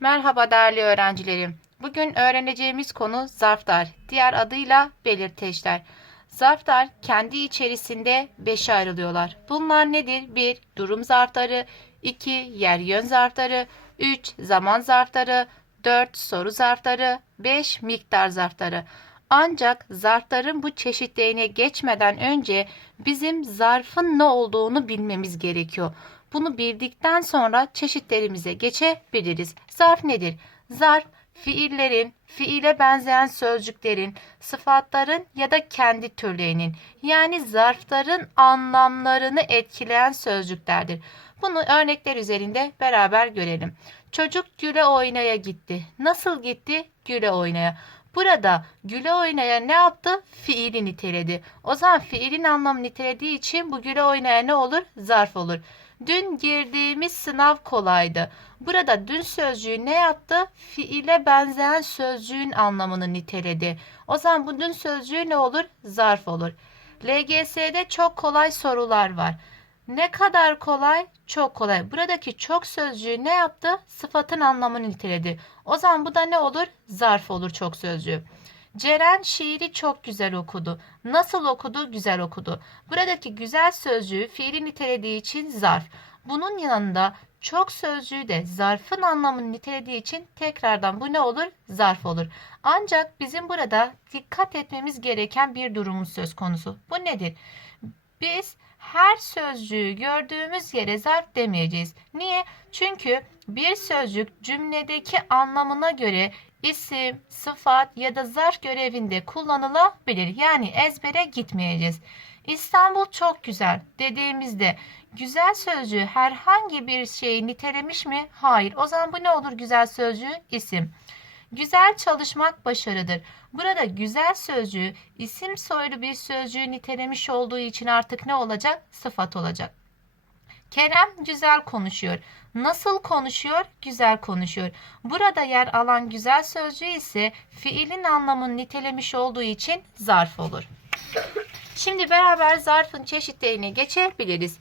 Merhaba değerli öğrencilerim. Bugün öğreneceğimiz konu zarflar, diğer adıyla belirteçler. Zarflar kendi içerisinde beşe ayrılıyorlar. Bunlar nedir? 1. Durum zarfları 2. Yer yön zarfları 3. Zaman zarfları 4. Soru zarfları 5. Miktar zarfları. Ancak zarfların bu çeşitlerine geçmeden önce bizim zarfın ne olduğunu bilmemiz gerekiyor. Bunu bildikten sonra çeşitlerimize geçebiliriz. Zarf nedir? Zarf fiillerin, fiile benzeyen sözcüklerin, sıfatların ya da kendi türlerinin yani zarfların anlamlarını etkileyen sözcüklerdir. Bunu örnekler üzerinde beraber görelim. Çocuk güle oynaya gitti. Nasıl gitti? Güle oynaya. Burada güle oynaya ne yaptı? Fiili niteledi. O zaman fiilin anlamı nitelediği için bu güle oynaya ne olur? Zarf olur. Dün girdiğimiz sınav kolaydı. Burada dün sözcüğü ne yaptı? Fiile benzeyen sözcüğün anlamını niteledi. O zaman bu dün sözcüğü ne olur? Zarf olur. LGS'de çok kolay sorular var. Ne kadar kolay? Çok kolay. Buradaki çok sözcüğü ne yaptı? Sıfatın anlamını niteledi. O zaman bu da ne olur? Zarf olur çok sözcüğü. Ceren şiiri çok güzel okudu. Nasıl okudu? Güzel okudu. Buradaki güzel sözcüğü fiili nitelediği için zarf. Bunun yanında çok sözcüğü de zarfın anlamını nitelediği için tekrardan bu ne olur? Zarf olur. Ancak bizim burada dikkat etmemiz gereken bir durumumuz söz konusu. Bu nedir? Biz her sözcüğü gördüğümüz yere zarf demeyeceğiz. Niye? Çünkü bir sözcük cümledeki anlamına göre isim, sıfat ya da zarf görevinde kullanılabilir. Yani ezbere gitmeyeceğiz. İstanbul çok güzel dediğimizde güzel sözcüğü herhangi bir şeyi nitelemiş mi? Hayır. O zaman bu ne olur güzel sözcüğü? İsim. Güzel çalışmak başarıdır. Burada güzel sözcüğü isim soylu bir sözcüğü nitelemiş olduğu için artık ne olacak? Sıfat olacak. Kerem güzel konuşuyor. Nasıl konuşuyor? Güzel konuşuyor. Burada yer alan güzel sözcüğü ise fiilin anlamını nitelemiş olduğu için zarf olur. Şimdi beraber zarfın çeşitlerine geçebiliriz.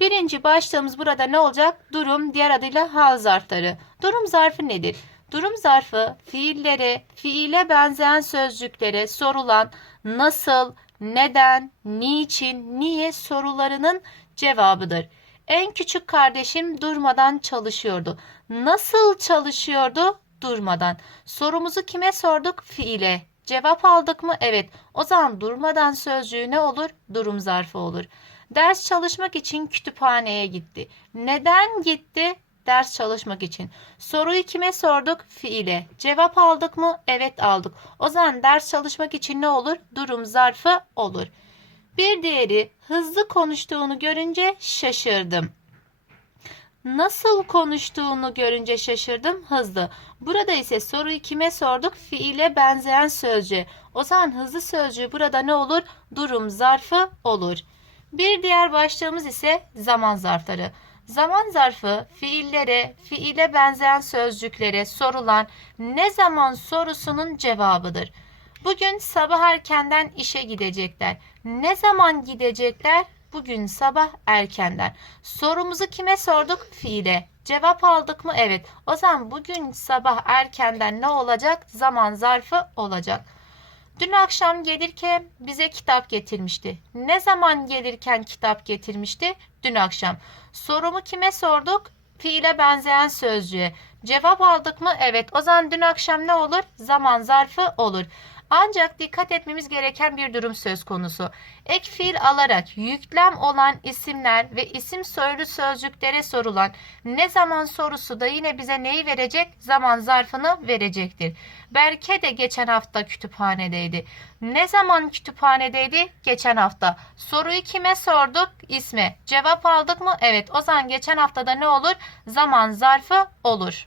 Birinci başlığımız burada ne olacak? Durum, diğer adıyla hal zarfları. Durum zarfı nedir? Durum zarfı fiillere, fiile benzeyen sözcüklere sorulan nasıl, neden, niçin, niye sorularının cevabıdır. En küçük kardeşim durmadan çalışıyordu. Nasıl çalışıyordu? Durmadan. Sorumuzu kime sorduk? Fiile. Cevap aldık mı? Evet. O zaman durmadan sözcüğü ne olur? Durum zarfı olur. Ders çalışmak için kütüphaneye gitti. Neden gitti? Ders çalışmak için. Soruyu kime sorduk? Fiile. Cevap aldık mı? Evet aldık. O zaman ders çalışmak için ne olur? Durum zarfı olur. Bir diğeri hızlı konuştuğunu görünce şaşırdım. Nasıl konuştuğunu görünce şaşırdım. Hızlı. Burada ise soruyu kime sorduk? Fiile benzeyen sözcüğü. O zaman hızlı sözcüğü burada ne olur? Durum zarfı olur. Bir diğer başlığımız ise zaman zarfları. Zaman zarfı fiillere, fiile benzeyen sözcüklere sorulan ne zaman sorusunun cevabıdır. Bugün sabah erkenden işe gidecekler. Ne zaman gidecekler? Bugün sabah erkenden. Sorumuzu kime sorduk? Fiile. Cevap aldık mı? Evet. O zaman bugün sabah erkenden ne olacak? Zaman zarfı olacak. Dün akşam gelirken bize kitap getirmişti. Ne zaman gelirken kitap getirmişti? Dün akşam. Sorumu kime sorduk? Fiile benzeyen sözcüğe. Cevap aldık mı? Evet. O zaman dün akşam ne olur? Zaman zarfı olur. Ancak dikkat etmemiz gereken bir durum söz konusu. Ek fiil alarak yüklem olan isimler ve isim soylu sözcüklere sorulan ne zaman sorusu da yine bize neyi verecek? Zaman zarfını verecektir. Berke de geçen hafta kütüphanedeydi. Ne zaman kütüphanedeydi? Geçen hafta. Soruyu kime sorduk? İsme. Cevap aldık mı? Evet. O zaman geçen haftada ne olur? Zaman zarfı olur.